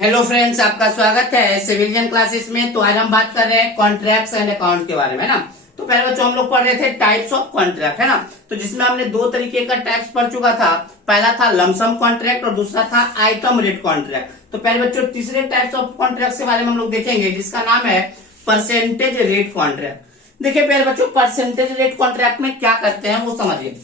Hello friends, आपका स्वागत है सिविलियन क्लासेस में। तो आज हम बात कर रहे हैं कॉन्ट्रैक्ट्स एंड अकाउंट के बारे में, है ना। तो पहले बच्चों हम लोग पढ़ रहे थे टाइप्स ऑफ कॉन्ट्रैक्ट, है ना। तो जिसमें हमने दो तरीके का टाइप्स पढ़ चुका था। पहला था लमसम कॉन्ट्रैक्ट और दूसरा था आइटम रेट कॉन्ट्रैक्ट। तो पहले बच्चों तीसरे टाइप्स ऑफ कॉन्ट्रैक्ट के बारे में हम लोग देखेंगे, जिसका नाम है परसेंटेज रेट कॉन्ट्रैक्ट। देखिए पहले बच्चों परसेंटेज रेट कॉन्ट्रैक्ट में क्या करते हैं वो समझिए।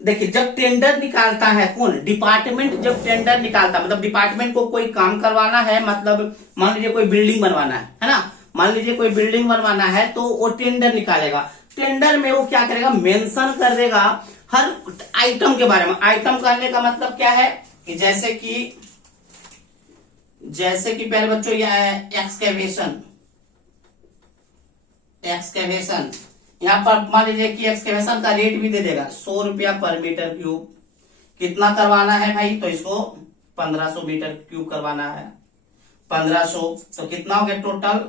देखिए जब टेंडर निकालता है कौन, डिपार्टमेंट जब टेंडर निकालता है, मतलब डिपार्टमेंट को कोई काम करवाना है, मतलब मान लीजिए कोई बिल्डिंग बनवाना है ना। मान लीजिए कोई बिल्डिंग बनवाना है तो वो टेंडर निकालेगा। टेंडर में वो क्या करेगा, मेंशन कर देगा हर आइटम के बारे में। आइटम करने का मतलब क्या है कि जैसे कि पहले बच्चों यह है एक्सकेवेशन। यहाँ पर मान लीजिए कि एक्सकेवेशन का रेट भी दे देगा 100 रुपया पर मीटर क्यूब। कितना करवाना है भाई, तो इसको 1500 मीटर क्यूब करवाना है। 1500 तो कितना हो गया टोटल,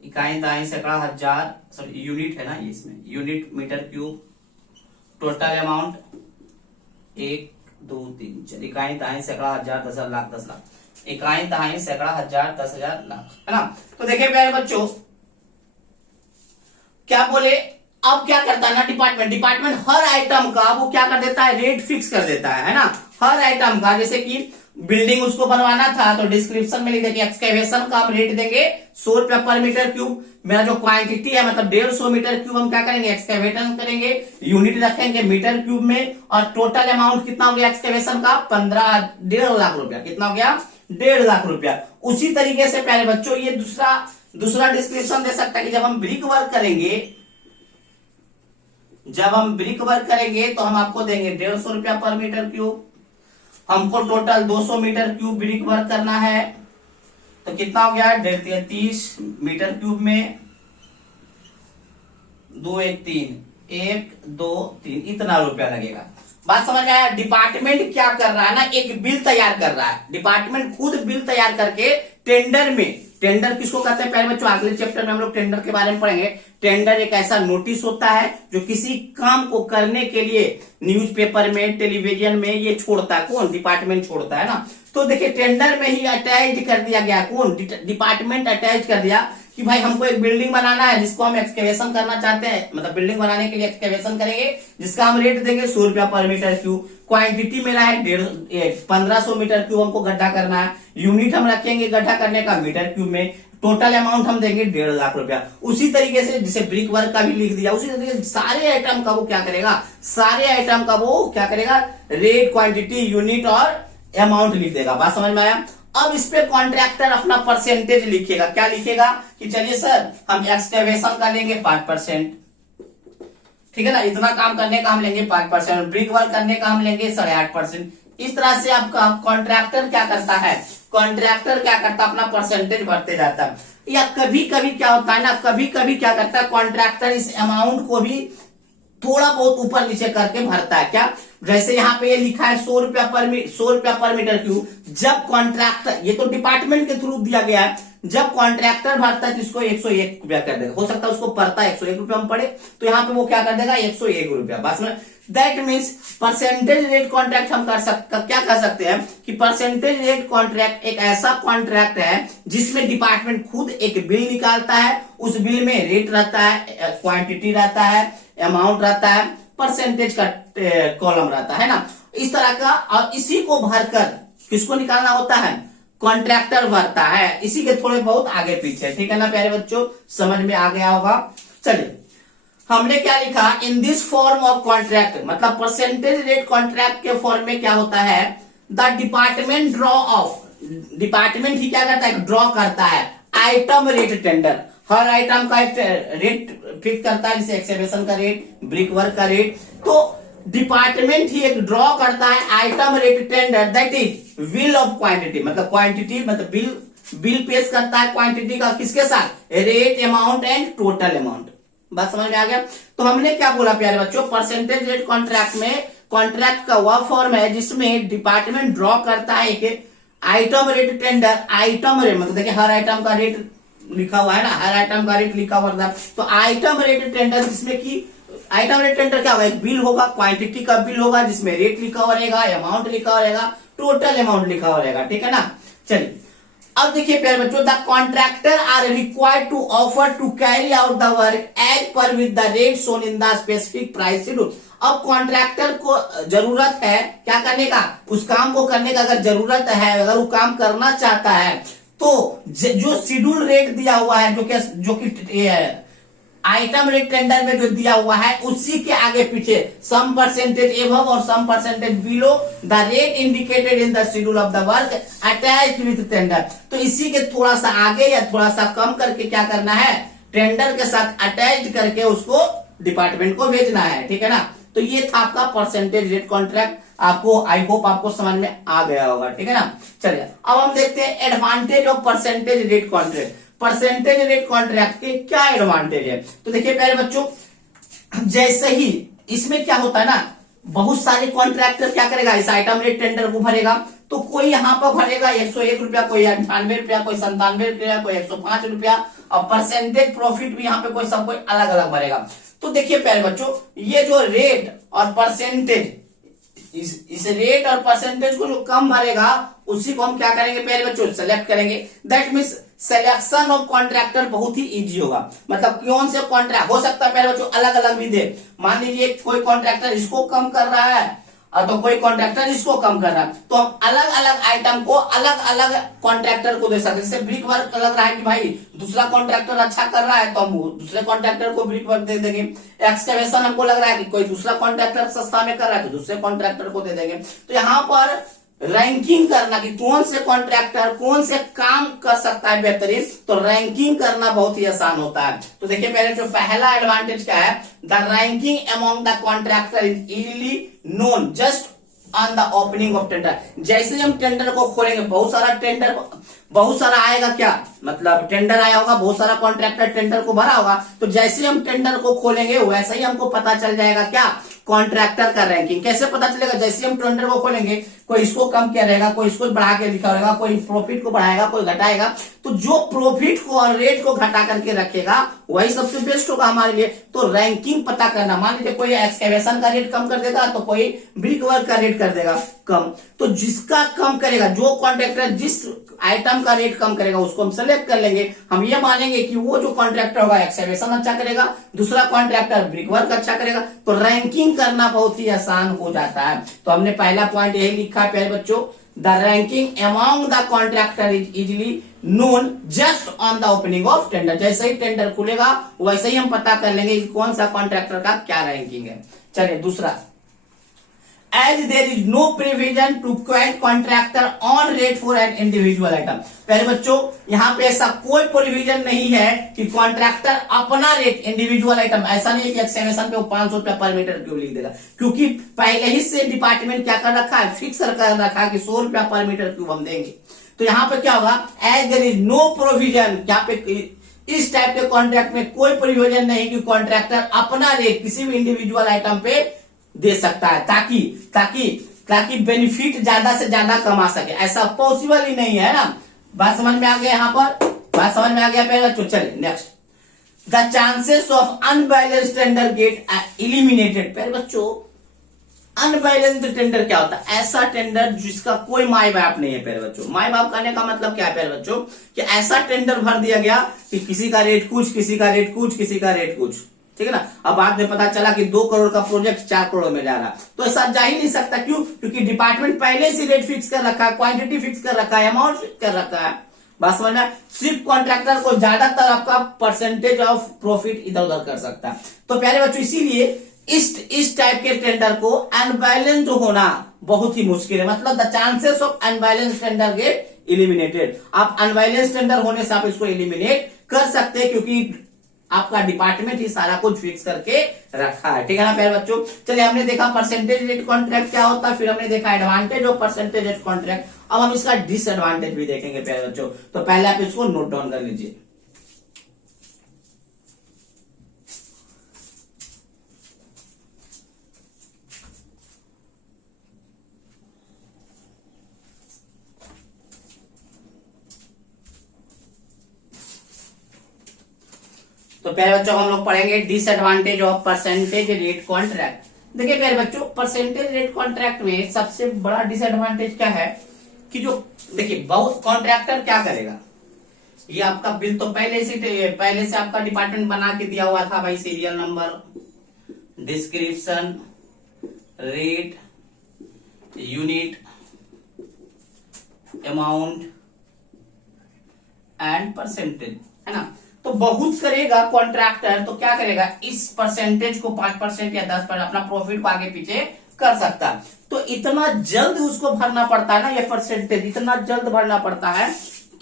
इकाई दाई सैकड़ा हजार, सॉरी यूनिट है ना ये, इसमें unit metre cube. Total amount 1 2 3 4, इकाई दाई सैकड़ा हजार 10,000 लाख 10 लाख, इकाई दहाई सैकड़ा हजार 10,000 लाख, है ना। तो देखिए प्यारे बच्चों क्या बोले, अब क्या करता है ना डिपार्टमेंट हर आइटम का वो क्या कर देता है, रेट फिक्स कर देता है ना। हर आइटम का, जैसे कि बिल्डिंग उसको बनवाना था तो डिस्क्रिप्शन में लिख देंगे एक्सकेवेशन का हम रेट देंगे 100 रुपया पर मीटर क्यूब। मेरा जो क्वांटिटी है मतलब 150 मीटर क्यूब हम क्या करेंगे, एक्सकेवेशन करेंगे, यूनिट रखेंगे मीटर क्यूब में। और टोटल अमाउंट कितना हो गया एक्सकेवेशन का, 1.5 लाख रुपया। कितना हो गया, 1.5 लाख रुपया। उसी तरीके से पहले बच्चों ये दूसरा डिस्क्रिप्शन दे सकता है कि जब हम ब्रिक वर्क करेंगे तो हम आपको देंगे 150 रुपया पर मीटर क्यूब। हमको total 200 metre cube brick work करना है तो कितना हो गया, 30 मीटर क्यूब में 2 1 3 1 2 3 इतना रुपया लगेगा। बात समझ में आया। डिपार्टमेंट क्या कर रहा है ना, एक बिल तैयार कर रहा है। डिपार्टमेंट खुद बिल तैयार करके टेंडर में, टेंडर किसको कहते हैं पहले बच्चों अगले चैप्टर में हम लोग टेंडर के बारे में पढ़ेंगे। टेंडर एक ऐसा नोटिस होता है जो किसी काम को करने के लिए न्यूज़पेपर में, टेलीविजन में ये छोड़ता है कौन, डिपार्टमेंट छोड़ता है ना। तो देखिए टेंडर में ही अटैच कर दिया गया कौन, डिपार्टमेंट अटैच कर दिया कि भाई हमको एक बिल्डिंग बनाना है जिसको हम एक्सकेवेशन करना चाहते हैं, मतलब बिल्डिंग बनाने के लिए एक्सकेवेशन करेंगे जिसका हम रेट देंगे 100 रुपया पर मीटर क्यूब। क्वांटिटी मेरा है 1500 मीटर क्यूब हमको गड्ढा करना है। यूनिट हम रखेंगे गड्ढा करने का मीटर क्यूब में। टोटल अमाउंट हम देंगे 1.5 लाख रुपया। उसी तरीके से जिसे ब्रिक वर्क का भी लिख दिया, उसी तरीके से सारे आइटम का वो क्या करेगा, रेट, क्वांटिटी, यूनिट और अमाउंट लिख देगा। बात समझ में आया। अब इस पे कॉन्ट्रैक्टर अपना परसेंटेज लिखेगा। क्या लिखेगा कि चलिए सर हम एक्सकेवेशन का लेंगे 5%, ठीक है ना, इतना काम करने का हम लेंगे 5%, ब्रिक वर्क करने का हम लेंगे 8.5%। इस तरह से आपका कॉन्ट्रैक्टर क्या करता है, अपना परसेंटेज भरते जाता है। या कभी कभी क्या होता है ना, कभी कभी क्या करता है कॉन्ट्रैक्टर इस अमाउंट को भी थोड़ा बहुत ऊपर नीचे करके भरता है। क्या, जैसे यहाँ पे ये लिखा है 100 रुपया पर मीटर क्यूब। जब कॉन्ट्रैक्टर, ये तो डिपार्टमेंट के थ्रू दिया गया है, जब कॉन्ट्रैक्टर भरता है तो इसको 101 रुपया कर देगा। हो सकता है उसको पड़ता है 101 रुपया हम पड़े तो यहाँ पे वो क्या कर देगा 101 रुपया। बस में that means percentage rate contract हम क्या कर सकते हैं कि परसेंटेज रेट कॉन्ट्रैक्ट एक ऐसा कॉन्ट्रैक्ट है जिसमें डिपार्टमेंट खुद एक बिल निकालता है। उस बिल में रेट रहता है, क्वांटिटी रहता है, अमाउंट रहता है, परसेंटेज का कॉलम रहता है ना, इस तरह का। और इसी को भरकर किसको निकालना होता है, कॉन्ट्रैक्टर भरता है। इसी के थोड़े बहुत आगे पीछे, ठीक है ना प्यारे बच्चों, समझ में आ गया होगा। चलिए हमने क्या लिखा, in this form of contract, मतलब परसेंटेज रेट कॉन्ट्रैक्ट के फॉर्म में क्या होता है, द डिपार्टमेंट डिपार्टमेंट ही क्या करता है, ड्रॉ करता है आइटम रेट टेंडर। हर आइटम का एक रेट फिक्स करता है, जैसे एक्सकेवेशन का रेट, ब्रिक वर्क का रेट। तो डिपार्टमेंट ही एक ड्रॉ करता है item rate tender, that is bill of quantity, मतलब क्वांटिटी मतलब बिल पेश करता है क्वांटिटी का, किसके साथ, rate, amount and total amount. बात समझ में आ गया। तो हमने क्या बोला प्यारे बच्चों, परसेंटेज रेट कॉन्ट्रैक्ट में कॉन्ट्रैक्ट का वह फॉर्म है जिसमें डिपार्टमेंट ड्रॉ करता है एक item rate tender. Item rate मतलब देखिए हर आइटम का रेट लिखा हुआ है ना, हर आइटम का रेट लिखा हुआ था। तो आइटम रेट टेंडर जिसमें कि आइटम रेट टेंडर क्या होगा, एक बिल होगा, क्वांटिटी का बिल होगा जिसमें रेट लिखा हुआ रहेगा, अमाउंट लिखा हुआ रहेगा, टोटल अमाउंट लिखा हुआ रहेगा, ठीक है ना। चलिए अब देखिए प्यारे बच्चों, the contractor are required to offer to carry out the work as per with the rate shown in the specific price schedule. अब कॉन्ट्रैक्टर को जरूरत है क्या करने का, उस काम को करने का अगर जरूरत है, अगर वो काम करना चाहता है तो जो शेड्यूल रेट दिया हुआ है, जो कि आइटम रेट टेंडर में जो दिया हुआ है उसी के आगे पीछे सम परसेंटेज एबव और some percentage below the rate indicated in the schedule of the work attached with tender. तो इसी के थोड़ा सा आगे या थोड़ा सा कम करके क्या करना है, टेंडर के साथ अटैच करके उसको डिपार्टमेंट को भेजना है, ठीक है ना। तो ये था आपका परसेंटेज रेट कॉन्ट्रैक्ट, आपको आई होप आपको समझ में आ गया होगा, ठीक है ना। चलिए अब हम देखते हैं advantage of percentage rate contract. Percentage rate contract के क्या एडवांटेज है, तो देखिए प्यारे बच्चों, जैसे ही इसमें क्या होता है ना, बहुत सारे कॉन्ट्रैक्टर क्या करेगा, इस आइटम रेट टेंडर को भरेगा, तो कोई यहाँ पर भरेगा 101 रुपया, कोई 98 रुपया, कोई 97 रुपया, कोई 105 रुपया, और परसेंटेज प्रॉफिट भी यहाँ पे कोई सब कोई अलग अलग भरेगा। तो देखिए प्यारे बच्चों, ये जो रेट और परसेंटेज, इस रेट और परसेंटेज को जो कम भरेगा उसी को हम क्या करेंगे प्यारे बच्चों, सेलेक्ट करेंगे। That means selection of contractor बहुत ही इजी होगा। मतलब कौन से कॉन्ट्रैक्ट हो सकता है प्यारे बच्चों, अलग अलग भी दे, मान लीजिए कोई कॉन्ट्रैक्टर इसको कम कर रहा है और तो कोई कॉन्ट्रैक्टर इसको कम कर रहा है, तो हम अलग अलग आइटम को अलग अलग कॉन्ट्रैक्टर को दे सकते हैं। जैसे ब्रिक वर्क लग रहा है कि भाई दूसरा कॉन्ट्रैक्टर अच्छा कर रहा है तो हम दूसरे कॉन्ट्रैक्टर को ब्रिक वर्क दे देंगे। एक्सकवेशन हमको लग रहा है कि कोई दूसरा कॉन्ट्रैक्टर सस्ता में कर रहा है तो दूसरे कॉन्ट्रैक्टर को दे देंगे। तो यहाँ पर रैंकिंग करना कि कौन से कॉन्ट्रैक्टर कौन से काम कर सकता है बेहतरीन, तो रैंकिंग करना बहुत ही आसान होता है। तो देखिए पहले जो पहला एडवांटेज क्या है, the ranking among the contractor is easily known just on the opening of tender. जैसे हम टेंडर को खोलेंगे, बहुत सारा आएगा, क्या मतलब टेंडर आया होगा, बहुत सारा कॉन्ट्रैक्टर टेंडर को भरा होगा, तो जैसे हम टेंडर को खोलेंगे वैसे ही हमको पता चल जाएगा क्या, कॉन्ट्रैक्टर का रैंकिंग। कैसे पता चलेगा, जैसे हम टेंडर को खोलेंगे कोई इसको कम किया रहेगा, कोई इसको बढ़ा के लिखा रहेगा, कोई प्रॉफिट को बढ़ाएगा, कोई घटाएगा, तो जो प्रॉफिट को और रेट को घटा करके रखेगा वही सबसे बेस्ट होगा हमारे लिए। तो रैंकिंग पता करना, मान लीजिए कोई एक्सकेवेशन का रेट कम कर देगा तो कोई ब्रिक वर्क का रेट कर देगा कम, तो जिसका कम करेगा, जो कॉन्ट्रैक्टर जिस आइटम का रेट कम करेगा उसको हम सेलेक्ट कर लेंगे। हम ये मानेंगे कि वो जो कॉन्ट्रैक्टर होगा एक्सकेवेशन अच्छा करेगा, दूसरा कॉन्ट्रैक्टर ब्रिक वर्क अच्छा करेगा, तो रैंकिंग करना बहुत ही आसान हो जाता है। तो हमने पहला पॉइंट यही लिखा प्यारे बच्चों, the ranking among the contractor is easily known just on the opening of tender. जैसे ही टेंडर खुलेगा वैसे ही हम पता कर लेंगे कि कौन सा कॉन्ट्रैक्टर का क्या रैंकिंग है। चलिए दूसरा, as there is no provision to quote contractor on rate for an individual item. पहले बच्चों यहाँ पे ऐसा कोई प्रोविजन नहीं है कि कॉन्ट्रैक्टर अपना रेट इंडिविजुअल आइटम, ऐसा नहीं है कि एक्सकेवेशन पे वो 500 रुपया पर मीटर क्यों लिख देगा, क्योंकि पहले ही से डिपार्टमेंट क्या कर रखा है, फिक्स कर रखा है कि 100 रुपया पर मीटर क्यूब हम देंगे। तो यहाँ पे क्या होगा, as there is no provision, यहाँ पे इस टाइप के कॉन्ट्रैक्ट में कोई प्रोविजन नहीं कि कॉन्ट्रैक्टर अपना रेट किसी भी इंडिविजुअल आइटम पे दे सकता है, ताकि बेनिफिट ज्यादा से ज्यादा कमा सके। ऐसा पॉसिबल ही नहीं है ना। बात समझ में आ गया, यहाँ पर बात समझ में आ गया पहले बच्चों। चलिए next, the chances of unbalanced tender get eliminated. पहले बच्चों अनबैलेंस्ड टेंडर क्या होता है, ऐसा टेंडर जिसका कोई माई बाप नहीं है। प्यारे बच्चों माई बाप करने का मतलब क्या है प्यारे बच्चों, कि ऐसा टेंडर भर दिया गया कि किसी का रेट कुछ, किसी का रेट कुछ, किसी का रेट कुछ, ठीक है ना। अब बाद में पता चला कि 2 करोड़ का प्रोजेक्ट 4 करोड़ में जा रहा, तो ऐसा जा ही नहीं सकता। क्यों, क्योंकि डिपार्टमेंट पहले से रेट फिक्स कर रखा है, क्वांटिटी फिक्स कर रखा है, अमाउंट फिक्स कर रखा है। बस समझना, सिर्फ कॉन्ट्रैक्टर को ज्यादातर आपका परसेंटेज ऑफ प्रॉफिट इधर उधर कर सकता है। तो प्यारे बच्चों इसीलिए इस टाइप के टेंडर को अनबैलेंस्ड होना बहुत ही मुश्किल है। मतलब the chances of unbalanced tender get eliminated. आप अनबैलेंस्ड टेंडर होने से आप इसको एलिमिनेट कर सकते हैं, क्योंकि आपका डिपार्टमेंट ही सारा कुछ फिक्स करके रखा है, ठीक है ना प्यारे बच्चों। चलिए हमने देखा परसेंटेज रेट कॉन्ट्रैक्ट क्या होता है, फिर हमने देखा advantage of percentage rate contract. अब हम इसका डिसएडवांटेज भी देखेंगे प्यारे बच्चों। तो पहले आप इसको नोट डाउन कर लीजिए। तो प्यारे बच्चों हम लोग पढ़ेंगे disadvantage of percentage rate contract. देखिए प्यारे बच्चों, परसेंटेज रेट कॉन्ट्रैक्ट में सबसे बड़ा डिसएडवांटेज क्या है कि जो देखिए बहुत कॉन्ट्रैक्टर क्या करेगा, ये आपका बिल तो पहले से आपका डिपार्टमेंट बना के दिया हुआ था भाई, serial number, description, rate, unit, amount and percentage, है ना। तो बहुत करेगा कॉन्ट्रैक्टर, तो क्या करेगा, इस परसेंटेज को 5% या 10% अपना प्रॉफिट को आगे पीछे कर सकता है। तो इतना जल्द उसको भरना पड़ता है ना, ये परसेंटेज इतना जल्द भरना पड़ता है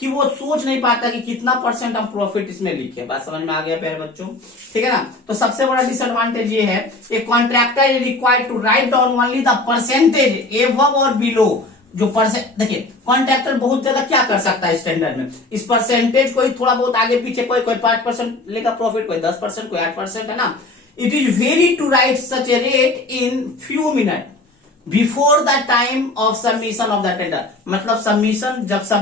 कि वो सोच नहीं पाता कि कितना परसेंट हम प्रॉफिट इसमें लिखे। बात समझ में आ गया प्यारे बच्चों, ठीक है ना। तो सबसे बड़ा डिसएडवांटेज ये है, a contractor is required to write down only the percentage above और बिलो। जो परसेंट देखिए, कॉन्ट्रैक्टर बहुत ज्यादा क्या कर सकता है स्टैंडर्ड में, इस परसेंटेज कोई थोड़ा बहुत आगे पीछे, कोई 5% लेगा प्रॉफिट, कोई 10%, कोई 8%, है ना। It is very to write such a rate in few minute before the time of submission of the tender. मतलब सबमिशन जब